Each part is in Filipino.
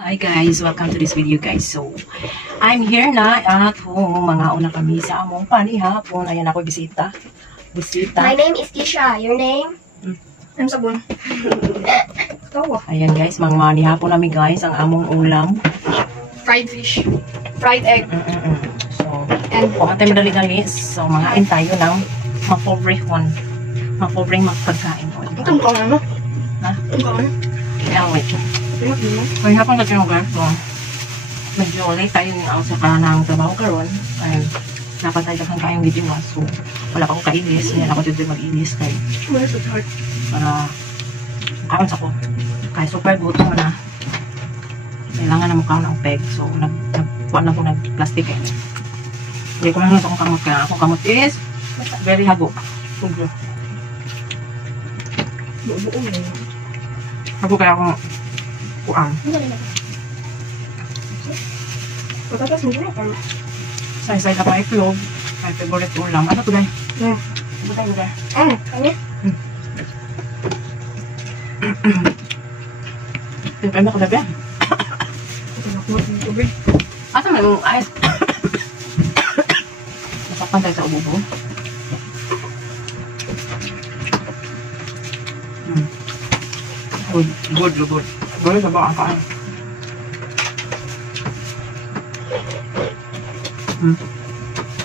Hi guys, welcome to this video guys. So, I'm here na at home. Mga una kami sa among panihapon. Ayan ako, bisita. My name is Tisha. Your name? I'm Sabon. Ayan guys, mga manihapon namin guys. Ang among ulam. Fried fish. Fried egg. So, and kung tayo madali-dali. So, mga tayo ng mapobreng magpagkain. Itong ka ano? Ha? Itong ka ano? Yeah, wait. May hapon na kayo guys. So, medyo late tayo out sa kanang trabaho karon. Ay, dapat tayo kang kayang video. So, wala pa akong kainis. Hindi ako dito mag-inis kay Where's the heart? para kaon sa ko. Kaya super gutom na. Kailangan na mukha ng peg. So, nagkuhan lang ko nag-plastic eh. Hindi ko lang akong kamot. Kaya akong kamot is very hago. Hago kaya akong kuang. Patatas mo na kami. Say-say ka pa iklog. My favorite ulam. Ano to, day? Ano tayo, day? Kami? Pwede na ko, day? Asa may mong ayos? Nasakpan tayo sa ubo-ubo. Good. Good sa baka kaan.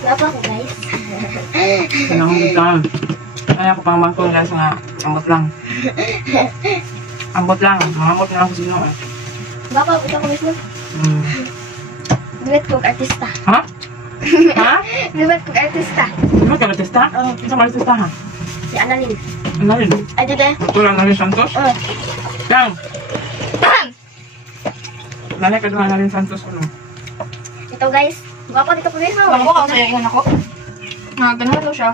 Lapa ko guys. Kailangan bigyan. Kaya ako pang mangkong guys nga. Ambot lang. Ambot lang. Mahamot na ako sino eh. Lapa ko guys mo. Duet ko artista. Ha? Ha? Duet ko artista. Ano ka artista? Isang artista ha? Si Annalyn. Ano rin? Ay, dito eh. Wala na rin Santos? Yang! Nanay ka doon na rin Santos ano? Ito guys. Guwapo dito ko guys. Alam ko kung sa'yo ingan ako. Nga, ganahan daw siya.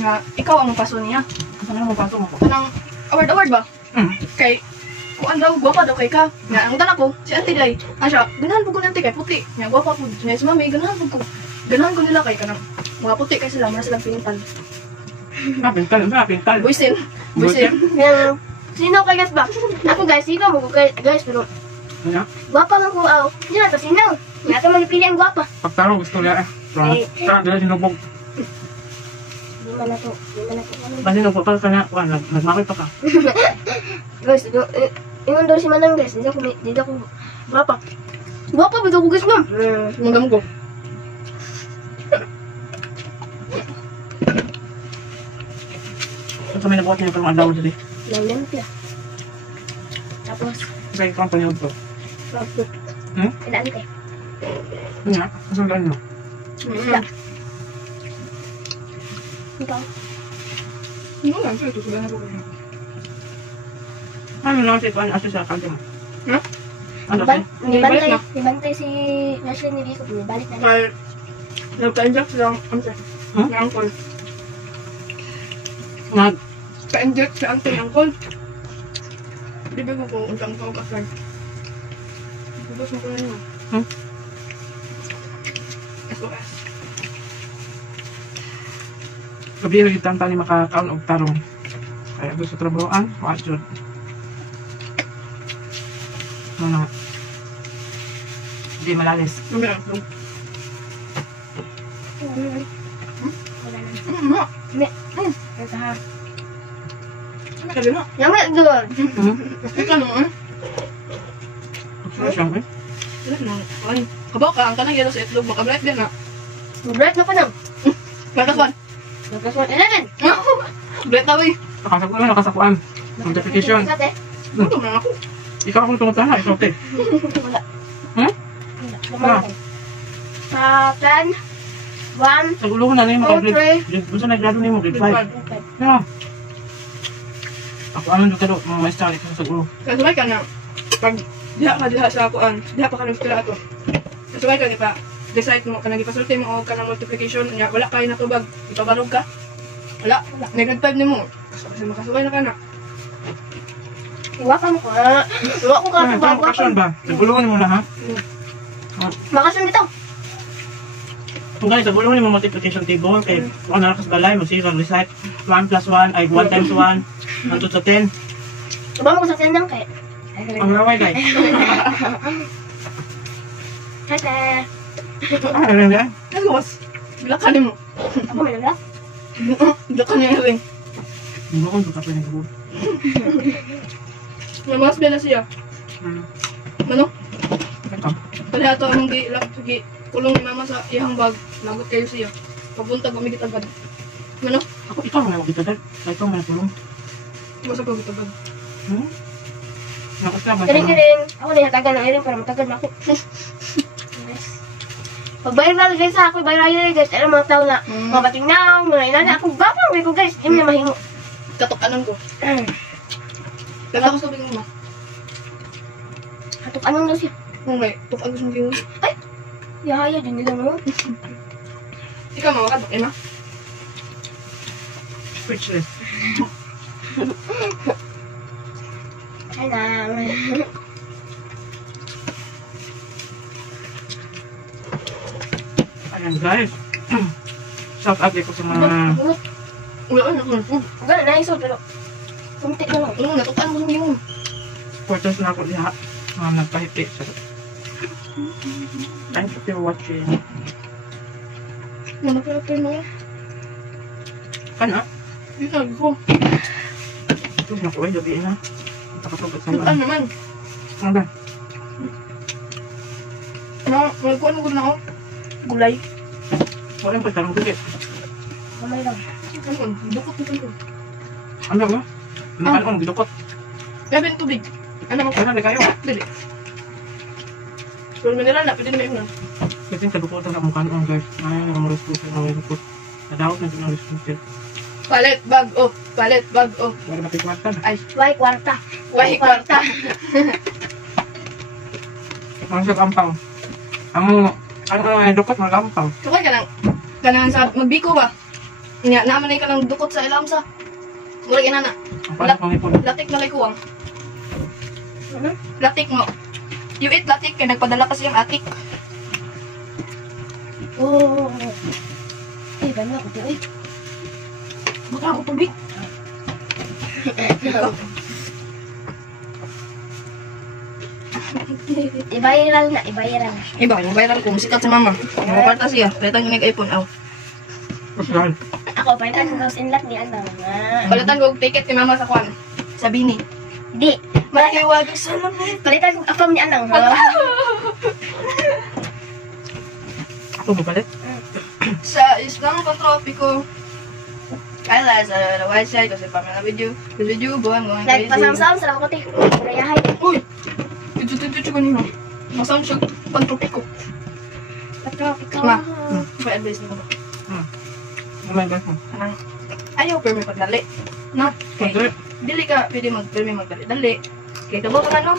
Nga, ikaw ang paso niya. Saan na mo pasok ako? Anong award ba? Kay, kung daw, guwapa daw kay ka. Nga, ang tanak ko, si Auntie Day. Siya, ganahan po ko ng kay puti. Nga, guwapa po. Nga, si Mami, ganahan po ko. Ganahan ko nila kay ka ng mga puti kay sila. Mara silang pintal. Pintal. Buisin. Yan. Sino kay guys ba? Ako guys, sino mo kay guys pero Ano? guwapa lang ko aw. Hindi na to sino. Nga to magpili ang guwapa. Pagtaro gusto niya eh. Saan dila sinubog. Di man na to. Basi nagpapal ka na. Nagmakit pa ka. Guys, ingon daw si Manang guys. Dito ko guwapa. Guwapa ba daw ko guys ma'am? Magam ko. Ito may nabuhat niya parang adaw dito. Lampia. Tapos, Sa ikang panyod ko. pagput. Ilan kayo? Ano nga? Masang gaan mo? Isda. Ikaw? Ano lang, ito sugahan ko kayo. Ano lang si Kwan Aso sa kanta mo? Ano Balik siya? Nibantay si Nashlyn ni Rico. Nibalik na niya. Kaya, nagka-inject lang, ng angkol. Ka-inject si Auntie ng angkol. Di ba ko untang ko kasay? Tapos mo ko na yun. SOS. Gabi rin itang tani makakaon og tarong. Kaya gusto trabahoan, wajod. Ano? Hindi malalis. Ano yan? Wala na. Ito ha. Sabi mo? Yaman doon. Ikaw naman. Gusto siya eh? Ay, kabaw ka, ang kanang yellow sa itlog, makabright din na. Bright na ko na. Nagkaswan. Nagkaswan. 11. Bright na wey. Nakasakuan. Notification. Ano naman ako? Ikaw akong tungkol na, ikaw te. Wala. Wala. Sa plan, 1, Sa guluhan na nimo 2, grade. 3. Gusto na grado nimo grade 5. Yeah. Ako ano dito mga maestra dito sa gulo. Kasabay ka na, pag diha sa akuan, diha pa ka ng pila ato. Kasabay ka, di pa, decide mo, kanang ipasulti mo o kanang multiplication, niya, wala kayo natubag, ipabarog ka. Wala. Grade 5 nimo. Kasi makasabay na ka na. Iwa ka mo ko. Iwa ko ka. Bakasyon ba? Sa guluhan mo na ha? Bakasyon dito. Kung ganito, guluhan mo multiplication table kay kung ano nakas balay, mag-zero, recite 1 plus 1 ay 1 times 1 1 to 10. Iba mo ko sa tendang kay Ang laway guys. Tete. Ano yan? Nagawas. Bilakanin mo. Ako may naglas. Bilakanin niya rin. Hindi ko kung kapag nagbuo. Namas ba na siya? Ano? Ito. Kaya ito ang kulong ni mama sa iyang bag. Lagot kayo siya. Papunta gumigit agad. Ano? Ako ikaw may makita dahil. Ito may tulong. Basta gumigit agad. Nakasama. Kiring-kiring. Ako na hatagan ng iring para matagal na ako. Pag-viral guys ha, ako viral guys. Alam mga tao na mga batingnaw, mga inana. Ako gapang ko guys. Hindi na mahingo. Katukanan ko. Ganda ko sa tubig mo ma. Hatok anong daw siya? Okay, tukag gusto mo gingo. Yahaya din nila no. Ikaw mawakad, ma? Speechless. Alam. Ayan guys. Shout out ko sa mga Wala ka na. Gano'n na iso pero kunti na lang. Ano, natukan gusto mo gingo. supporters na ako diha. Mga nagpahiti. Thank you for watching. Ano pa ito mo? Kana? Dito, ko. Ito na ko ay gabi na. Nakatubot sa Ano iyo. naman? Ano ba? Magkuhan mo na ako. Gulay. Walang pagtanong dito. Kamay lang. Ano? Dukot mo ko. Ano ba? Ano kong gidukot? Gabi ng tubig. Ano mo? Kaya na kayo. Dili. Pero mineral na, pwede na may unan. Kasi kadukotan sa mukha nung guys. Ay, ang response ng response. Nadawat na din ang response. Palit bag off. Palit bag off. Wala mapikwartan. Ay, Why kwarta? wahi kwarta. Ang sa kampaw. Ang dukot ng kampaw. Sukay ka lang. Kanang sa magbiko ba? Nya, naman ka lang dukot sa ilam sa. Murag ina na. Ang paano pang ipon? Latik na kay kuwang. Ano? Latik mo. You eat latik kay nagpadala kasi yung atik. Oo. Eh, gano'n ako to eh. Baka ako tubig. Iba-viral na, iba-viral. Iba, yung viral ko. Sikat sa mama. Yung kwarta siya. Palitan yung nag-iPhone. Aw. Pasal. Ako, palitan ko house in lot ni Anang. Palitan ko ticket ni mama sa kwan. Sa Bini. Di. Mahiwag sa lamit. Palitan ko account ni Anang. Ha? Ako bukalit. Sa islang patropiko. Kaya sa the white side kasi pa na video. Video buwan mo. Nagpasam-sam sa lang ko ti. Rayahay. Uy! Ito kanino. Masam siya pantropiko. Patropiko. Ma. May advice nito. Oh my God. Kanang ayaw pero may pagdali. Na? Kay Pagdali? dili ka pwede magdali. Dali. Kay tabo ka ano?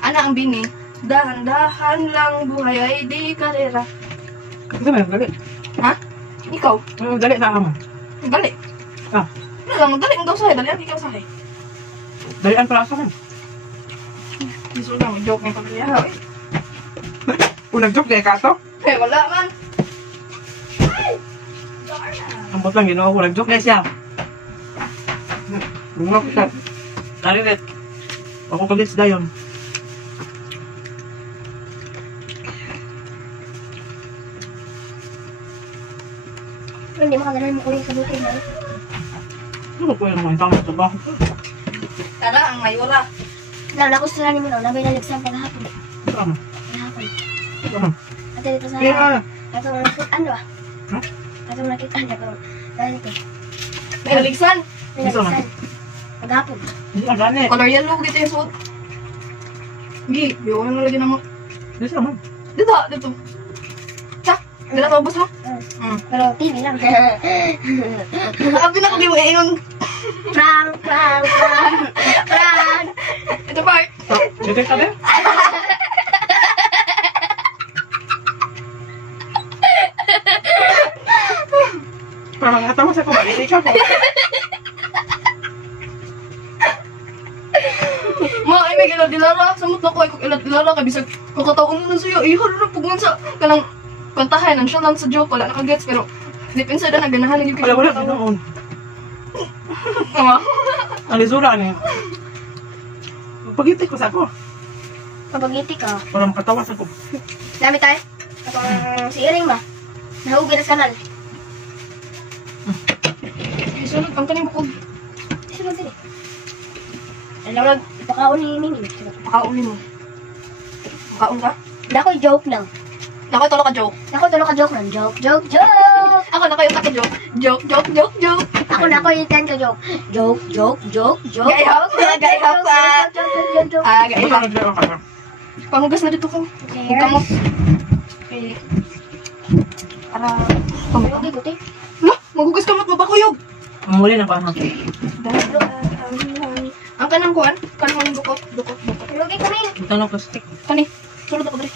Ana ang Bini. Dahan-dahan lang buhay ay di karera. Ito na, dali. Ha? Ikaw? Dali sa amo. Dali. Ah. Ano lang, dali ang daw sa'yo. Dali ang ikaw sa'yo. Dalian pala sa akin. Gusto lang, may joke ng pamilya. Kung nag-joke na ikato, Eh, wala man. ang bot lang ginawa ko. Nag-joke na siya. Bunga ko siya. Narilit. Ako kalit sa dayon. Hindi makagalan mo kunin sa butin na. Ano ko yung mga tama sa baho? Tara, ang mayura. Nako sila ni mo na. Nabay na ligsam paghapon. Tama. Paghapon. Tama. At dito sa... Kaya, Atong nakita, ano ba? Ha? Atong nakita, atong... Ganito. May naligsan. May Gusto na. nagsan. Paghapon. hindi ang gani. Color yellow, dito yung suot. Gi, biyo na lagi na mo. Hindi siya man. Dito, dito. Tsak, dito to, boss mo. Pero TV lang. Abdi na ko di mo iyon. Prank, prank, prank, prank. Ito pa. Dito ka din? Parang natawa sa ko. Hindi ka po. Ma, ay may ilat dilara. Samot na ko ay kung ilat dilara. Kaya bisag, kakataon na sa'yo. Ihar na pugungan sa kanang kantahan. Ang siya lang sa joke. Wala nakagets. Pero, deep inside na naganahan na yung Wala, ganoon. Ama. Ang lisura niya. Pagiti ko sa ako. Kapagiti ka. Parang patawas ako. Dami tayo. Kapag si Iring ba? Nahugi na sa kanal. Isunod, ang kaning bukod. Sige, sige. Alam mo, ipakaon ni Mimi. Pakaunin mo. Makaon ka? Nako, joke lang. Nakoy tolo ka joke. Nako, tulog ka joke lang. Joke, joke, joke. Ako na kayo ka joke. Joke, joke, joke, joke. Ako na ko itan ka joke. Joke, joke, joke, joke. Gaihap ka, gaihap ka. Joke, joke, joke, joke. Ah, Ito gaihap. na. Pangugas na dito ko. There. Huwag kamot. Okay. Para pamukha. Huwag iguti. No, magugas kamot, mabakuyog. Ang muli na parang. Ang kanang kuhan, kanang dukot, dukot, dukot. Huwag kami. Ito na plastic. Kani, sulod ako dali.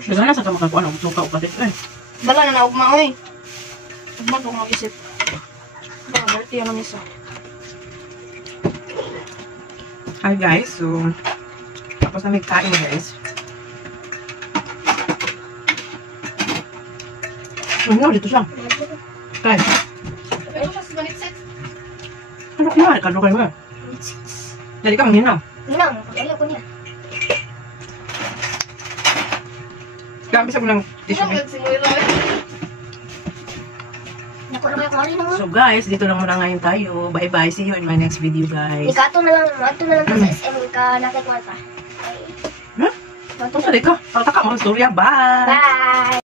Sige na sa kamakakuan ang suka o patit. Eh. Dala na naugma, oy. Ugma ko mag-isip. Baka balik yan ang isa. Hi guys, so tapos na may kain guys. Ano dito siya? Kain. Pero kasi ganit set. Ano kaya? Kano kayo mo? Dali ka manginaw. Minang, ayaw ko niya. Gamit sa mo ng tissue. Ano si Moira? Naku na kayo kari naman. So guys, dito na muna ngayon tayo. Bye bye. See you in my next video guys. Ikato na lang, ato na lang to sa SM ka nakikwarta. Huh? Ito sa ka. Taka mo. Storya. Bye. Bye!